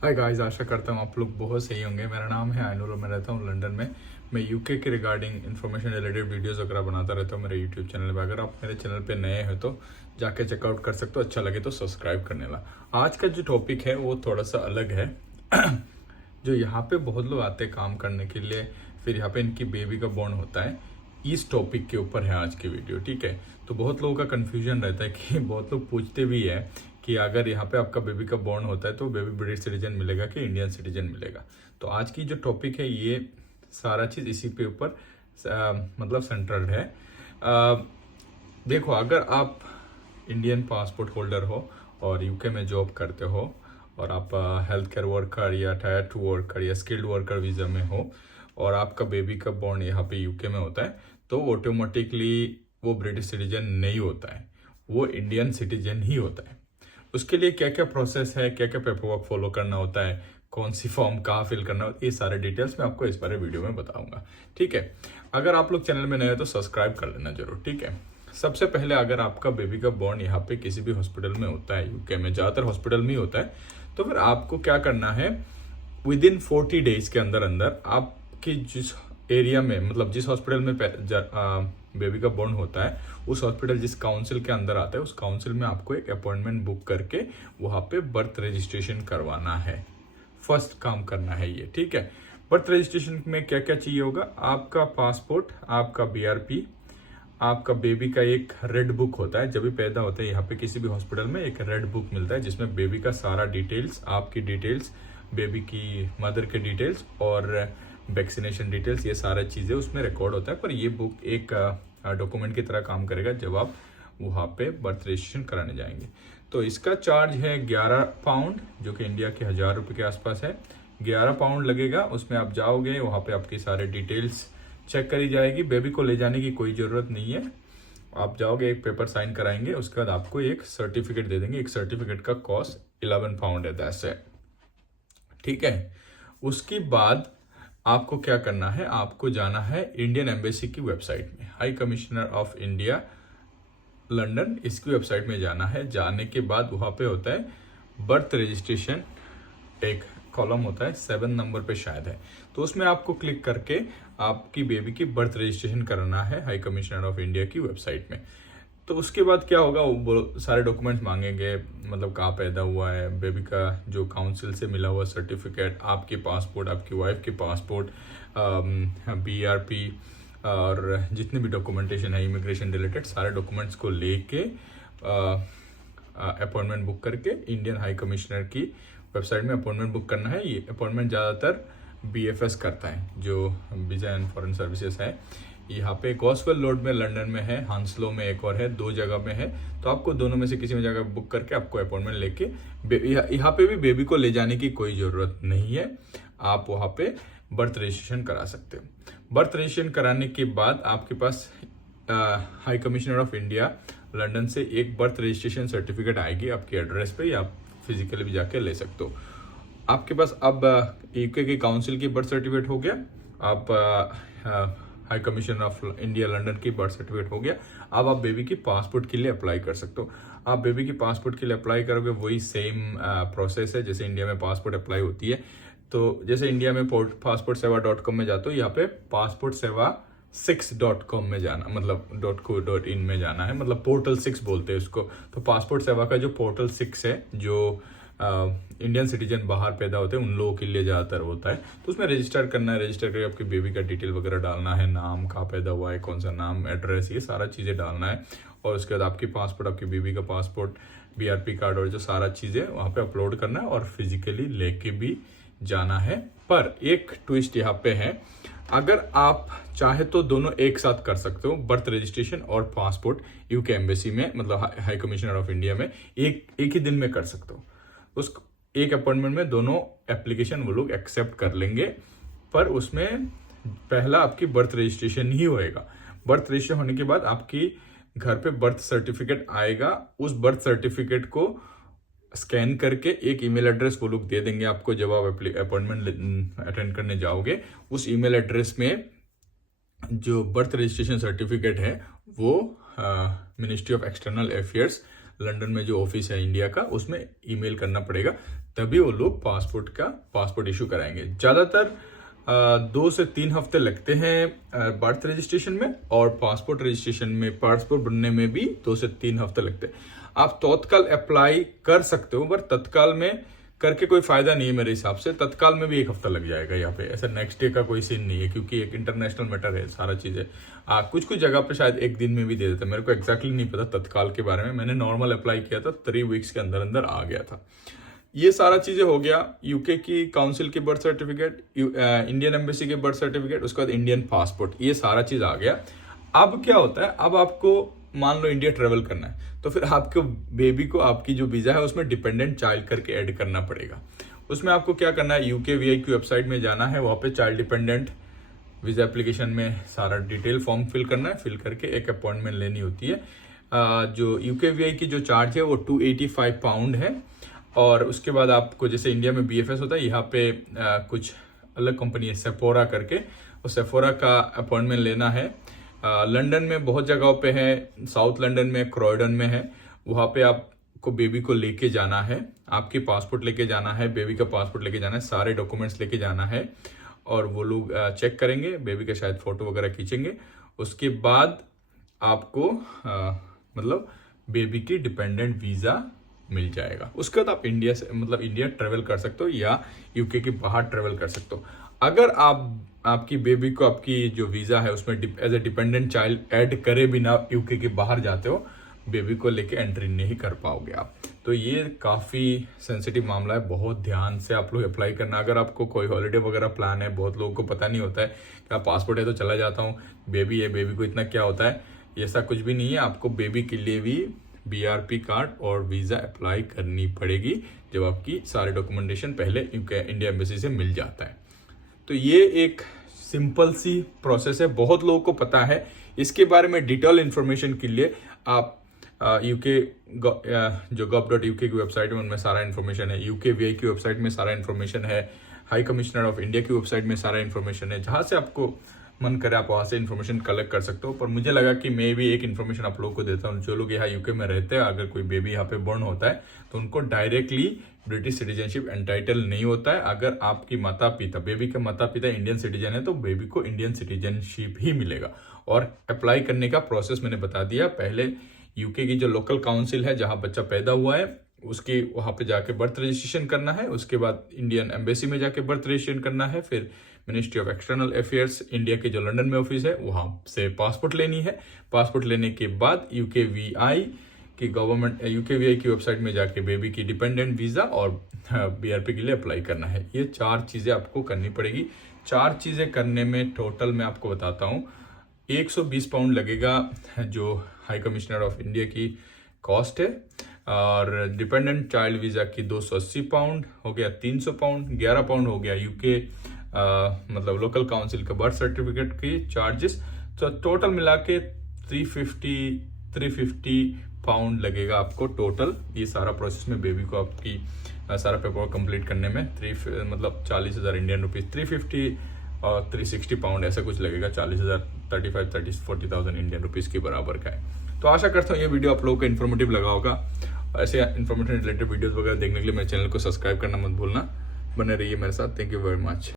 Hi guys, आशा करता हूँ आप लोग बहुत सही होंगे। मेरा नाम है आयनुल और मैं रहता हूँ लंदन में। मैं यूके के रिगार्डिंग इन्फॉर्मेशन रिलेटेड वीडियोस वगैरह बनाता रहता हूँ मेरे यूट्यूब चैनल पे। अगर आप मेरे चैनल पे नए हैं तो जाके चेकआउट कर सकते हो, अच्छा लगे तो सब्सक्राइब करने ला। आज का जो टॉपिक है वो थोड़ा सा अलग है। जो यहाँ पे बहुत लोग आते हैं काम करने के लिए, फिर यहाँ पे इनकी बेबी का बॉर्न होता है। इस टॉपिक के ऊपर है आज की वीडियो, ठीक है। तो बहुत लोगों का कन्फ्यूजन रहता है कि बहुत लोग पूछते भी है कि अगर यहाँ पे आपका बेबी का बॉर्न होता है तो बेबी ब्रिटिश सिटीजन मिलेगा कि इंडियन सिटीजन मिलेगा। तो आज की जो टॉपिक है ये सारा चीज़ इसी पे ऊपर मतलब सेंट्रल्ड है। देखो, अगर आप इंडियन पासपोर्ट होल्डर हो और यूके में जॉब करते हो और आप हेल्थ केयर वर्कर या टायर 2 वर्कर या स्किल्ड वर्कर वीज़ा में हो और आपका बेबी का बॉर्न यहाँ पे यूके में होता है तो ऑटोमेटिकली वो ब्रिटिश सिटीजन नहीं होता है, वो इंडियन सिटीजन ही होता है। उसके लिए क्या क्या प्रोसेस है, क्या क्या पेपर वर्क फॉलो करना होता है, कौन सी फॉर्म कहाँ फिल करना होता है, ये सारे डिटेल्स मैं आपको इस बारे वीडियो में बताऊंगा, ठीक है। अगर आप लोग चैनल में नए हो तो सब्सक्राइब कर लेना जरूर, ठीक है। सबसे पहले, अगर आपका बेबी का बॉर्न यहाँ पे किसी भी हॉस्पिटल में होता है, यूके में ज़्यादातर हॉस्पिटल में ही होता है, तो फिर आपको क्या करना है, विद इन 40 डेज के अंदर अंदर आपकी जिस एरिया में, मतलब जिस हॉस्पिटल में बेबी का बॉर्न होता है, उस हॉस्पिटल जिस काउंसिल के अंदर आता है, उस काउंसिल में आपको एक अपॉइंटमेंट बुक करके वहाँ पे बर्थ रजिस्ट्रेशन करवाना है। फर्स्ट काम करना है ये, ठीक है। बर्थ रजिस्ट्रेशन में क्या क्या चाहिए होगा, आपका पासपोर्ट, आपका बीआरपी, आपका बेबी का एक रेड बुक होता है। जब भी पैदा होता है यहाँ पे किसी भी हॉस्पिटल में एक रेड बुक मिलता है जिसमें बेबी का सारा डिटेल्स, आपकी डिटेल्स, बेबी की मदर के डिटेल्स और वैक्सीनेशन डिटेल्स, ये सारा चीज़ें उसमें रिकॉर्ड होता है। पर ये बुक एक डॉक्यूमेंट की तरह काम करेगा जब आप वहाँ पे बर्थ रजिस्ट्रेशन कराने जाएंगे। तो इसका चार्ज है 11 पाउंड, जो कि इंडिया के 1000 रुपये के आसपास है। 11 पाउंड लगेगा, उसमें आप जाओगे, वहाँ पे आपकी सारे डिटेल्स चेक करी जाएगी। बेबी को ले जाने की कोई ज़रूरत नहीं है, आप जाओगे, एक पेपर साइन कराएंगे, उसके बाद आपको एक सर्टिफिकेट दे देंगे। एक सर्टिफिकेट का कॉस्ट 11 पाउंड है, दैट्स इट, ठीक है। उसके बाद आपको क्या करना है, आपको जाना है इंडियन एम्बेसी की वेबसाइट में, high commissioner of India London, इसकी वेबसाइट में जाना है। जाने के बाद वहाँ पे होता है बर्थ रजिस्ट्रेशन, एक कॉलम होता है 7 नंबर पे शायद है, तो उसमें आपको क्लिक करके आपकी बेबी की बर्थ रजिस्ट्रेशन करना है हाई कमिश्नर ऑफ इंडिया की वेबसाइट में। तो उसके बाद क्या होगा, वो सारे डॉक्यूमेंट्स मांगेंगे, मतलब कहाँ पैदा हुआ है, बेबी का जो काउंसिल से मिला हुआ सर्टिफिकेट, आपके पासपोर्ट, आपकी वाइफ के पासपोर्ट, बीआरपी और जितने भी डॉक्यूमेंटेशन है इमिग्रेशन रिलेटेड, सारे डॉक्यूमेंट्स को लेके अपॉइंटमेंट बुक करके इंडियन हाई कमिश्नर की वेबसाइट में अपॉइंटमेंट बुक करना है। ये अपॉइंटमेंट ज़्यादातर बीएफएस करता है, जो वीज़ा एंड फॉरेन सर्विसेज है। यहाँ पे गॉस्वेल रोड में लंदन में है, हांसलो में एक और है, 2 जगह में है। तो आपको दोनों में से किसी में जगह बुक करके आपको अपॉइंटमेंट लेके यहाँ पे भी बेबी को ले जाने की कोई ज़रूरत नहीं है, आप वहाँ पे बर्थ रजिस्ट्रेशन करा सकते हो। बर्थ रजिस्ट्रेशन कराने के बाद आपके पास high commissioner of India London से एक बर्थ रजिस्ट्रेशन सर्टिफिकेट आएगी आपके एड्रेस पे, या आप फिजिकली भी जाके ले सकते हो। आपके पास अब यूके की काउंसिल की बर्थ सर्टिफिकेट हो गया, आप high commission of India London की बर्थ सर्टिफिकेट हो गया। अब आप बेबी की पासपोर्ट के लिए अप्लाई कर सकते हो। आप बेबी की पासपोर्ट के लिए अप्लाई करोगे, वही सेम प्रोसेस है जैसे इंडिया में पासपोर्ट अप्लाई होती है। तो जैसे इंडिया में पासपोर्ट सेवा .com में जाते हो, यहाँ पे पासपोर्ट सेवा 6.com में जाना, मतलब .co.in में जाना है, मतलब पोर्टल 6 बोलते हैं उसको। तो पासपोर्ट सेवा का जो पोर्टल 6 है, जो इंडियन सिटीजन बाहर पैदा होते हैं उन लोगों के लिए ज़्यादातर होता है, तो उसमें रजिस्टर करना है। रजिस्टर करके आपकी बेबी का डिटेल वगैरह डालना है, नाम, कहाँ पैदा हुआ है, कौन सा नाम, एड्रेस, ये सारा चीज़ें डालना है। और उसके बाद आपकी पासपोर्ट, आपकी बेबी का पासपोर्ट, बीआरपी कार्ड और जो सारा चीज़ें वहाँ पे अपलोड करना है और फिजिकली लेके भी जाना है। पर एक ट्विस्ट यहाँ पे है, अगर आप चाहे तो दोनों एक साथ कर सकते हो, बर्थ रजिस्ट्रेशन और पासपोर्ट यूके एम्बेसी में, मतलब हाई कमिश्नर ऑफ इंडिया में एक ही दिन में कर सकते हो। उस एक अपॉइंटमेंट में दोनों एप्लीकेशन वो लोग एक्सेप्ट कर लेंगे, पर उसमें पहला आपकी बर्थ रजिस्ट्रेशन ही होएगा। बर्थ रजिस्ट्रेशन होने के बाद आपकी घर पे बर्थ सर्टिफिकेट आएगा, उस बर्थ सर्टिफिकेट को स्कैन करके एक ईमेल एड्रेस वो लोग दे देंगे आपको जब आप अपॉइंटमेंट अटेंड करने जाओगे। उस ईमेल एड्रेस में जो बर्थ रजिस्ट्रेशन सर्टिफिकेट है वो ministry of external affairs London में जो ऑफिस है इंडिया का, उसमें ईमेल करना पड़ेगा, तभी वो लोग पासपोर्ट इशू कराएंगे। ज़्यादातर 2 से 3 हफ्ते लगते हैं बर्थ रजिस्ट्रेशन में, और पासपोर्ट रजिस्ट्रेशन में, पासपोर्ट बनने में भी 2 से 3 हफ्ते लगते हैं। आप तत्काल अप्लाई कर सकते हो, पर तत्काल में करके कोई फायदा नहीं है मेरे हिसाब से। तत्काल में भी 1 हफ्ता लग जाएगा यहाँ पे, ऐसा नेक्स्ट डे का कोई सीन नहीं है, क्योंकि एक इंटरनेशनल मैटर है सारा चीज़ें। कुछ कुछ जगह पे शायद 1 दिन में भी दे देते हैं, मेरे को एक्जैक्टली नहीं पता तत्काल के बारे में। मैंने नॉर्मल अप्लाई किया था, 3 वीक्स के अंदर अंदर आ गया था। ये सारा चीजें हो गया, यूके की काउंसिल की बर्थ सर्टिफिकेट, इंडियन एम्बेसी के बर्थ सर्टिफिकेट, उसके बाद इंडियन पासपोर्ट, ये सारा चीज आ गया। अब क्या होता है, अब आपको मान लो इंडिया ट्रेवल करना है, तो फिर आपको बेबी को आपकी जो वीजा है उसमें डिपेंडेंट चाइल्ड करके ऐड करना पड़ेगा। उसमें आपको क्या करना है, UKVI की वेबसाइट में जाना है, वहाँ पे चाइल्ड डिपेंडेंट वीजा एप्लीकेशन में सारा डिटेल फॉर्म फिल करना है, फिल करके एक अपॉइंटमेंट लेनी होती है। जो UKVI की जो चार्ज है वो 285 पाउंड है। और उसके बाद आपको, जैसे इंडिया में BFS होता है, यहाँ पे कुछ अलग कंपनी है सेफोरा करके, उस सेफोरा का अपॉइंटमेंट लेना है। लंदन में बहुत जगहों पे है, साउथ लंदन में, क्रॉयडन में है, वहाँ पे आपको बेबी को लेके जाना है, आपके पासपोर्ट लेके जाना है, बेबी का पासपोर्ट लेके जाना है, सारे डॉक्यूमेंट्स लेके जाना है, और वो लोग चेक करेंगे, बेबी का शायद फोटो वगैरह खींचेंगे। उसके बाद आपको मतलब बेबी की डिपेंडेंट वीज़ा मिल जाएगा। उसके बाद आप इंडिया से, मतलब इंडिया ट्रेवल कर सकते हो या यूके के बाहर ट्रेवल कर सकते हो। अगर आपकी बेबी को आपकी जो वीज़ा है उसमें as a dependent child add करे बिना यूके के बाहर जाते हो, बेबी को लेके एंट्री नहीं कर पाओगे आप। तो ये काफ़ी सेंसिटिव मामला है, बहुत ध्यान से आप लोग अप्लाई करना। अगर आपको कोई हॉलीडे वगैरह प्लान है, बहुत लोगों को पता नहीं होता है कि पासपोर्ट है तो चला जाता हूँ, बेबी है, बेबी को इतना क्या होता है, ऐसा कुछ भी नहीं है। आपको बेबी के लिए भी BRP कार्ड और वीज़ा अप्लाई करनी पड़ेगी, जब आपकी सारे डॉक्यूमेंटेशन पहले इंडिया एम्बेसी से मिल जाता है। तो ये एक सिंपल सी प्रोसेस है, बहुत लोगों को पता है। इसके बारे में डिटेल इन्फॉर्मेशन के लिए आप यूके जो gov.uk की वेबसाइट है उनमें सारा इन्फॉर्मेशन है, UKVI की वेबसाइट में सारा इन्फॉर्मेशन है, हाई कमिश्नर ऑफ इंडिया की वेबसाइट में सारा इन्फॉर्मेशन है। जहाँ से आपको मन करे आप वहाँ से इन्फॉर्मेशन कलेक्ट कर सकते हो। पर मुझे लगा कि मैं भी एक इन्फॉर्मेशन आप लोगों को देता हूँ। जो लोग यहाँ यूके में रहते हैं, अगर कोई बेबी यहाँ पे बॉर्न होता है तो उनको डायरेक्टली ब्रिटिश सिटीजनशिप एंटाइटल नहीं होता है। अगर आपकी माता पिता, बेबी के माता पिता इंडियन सिटीजन है, तो बेबी को इंडियन सिटीजनशिप ही मिलेगा। और अप्लाई करने का प्रोसेस मैंने बता दिया। पहले यूके की जो लोकल काउंसिल है जहाँ बच्चा पैदा हुआ है, उसकी वहाँ पे जाके बर्थ रजिस्ट्रेशन करना है। उसके बाद इंडियन एम्बेसी में जाके बर्थ रजिस्ट्रेशन करना है। फिर ministry of external affairs India के जो लंदन में ऑफिस है, वहाँ से पासपोर्ट लेनी है। पासपोर्ट लेने के बाद UKVI की गवर्नमेंट UKVI की वेबसाइट में जाके बेबी की डिपेंडेंट वीज़ा और BRP के लिए अप्लाई करना है। ये 4 चीज़ें आपको करनी पड़ेगी। 4 चीज़ें करने में टोटल मैं आपको बताता हूँ 120 पाउंड लगेगा, जो हाई कमिश्नर ऑफ इंडिया की कॉस्ट है। और डिपेंडेंट चाइल्ड वीज़ा की 280 पाउंड हो गया, 300 पाउंड, 11 पाउंड हो गया यूके मतलब लोकल काउंसिल का बर्थ सर्टिफिकेट की चार्जेस। तो टोटल मिला के 350 पाउंड लगेगा आपको टोटल। ये सारा प्रोसेस में बेबी को आपकी सारा पेपर कंप्लीट करने में मतलब 40,000 इंडियन रुपीज, 350 और 360 पाउंड ऐसा कुछ लगेगा। 40,000 40,000 इंडियन रुपीज के बराबर का है। तो आशा करता हूँ ये वीडियो आप लोगों को इन्फॉर्मेटिव लगा होगा। ऐसे इन्फॉर्मेटिव रिलेटेड वीडियोस वगैरह देखने के लिए मेरे चैनल को सब्सक्राइब करना मत भूलना। बने रहिए मेरे साथ। Thank you very much.